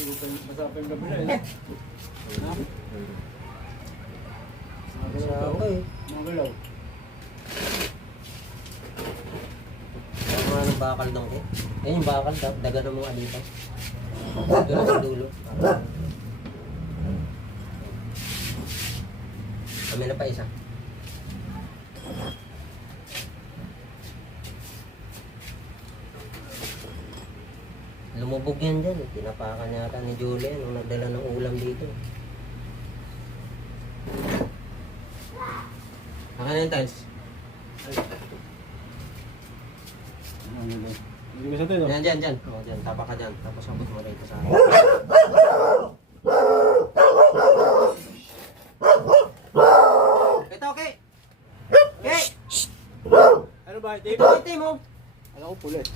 Masapang gabi na eh. Sa ako eh. Magalaw. Ako nga ng bakal doon eh. Ayun yung bakal, daga na mga dito. Doon sa dulo. Kami na pa isa. Lumubog yan dyan. Tinapakan yata ni Julie nung nagdala ng ulam dito. Naka na yung tiles. Hindi ko sa tayo. Yan, dyan. O, dyan. Tapa ka dyan. Tapos abot mo rito sa akin. Ito, okay. Okay. Ano ba? Ito? Ito, ito mo. Ano ko pula eh.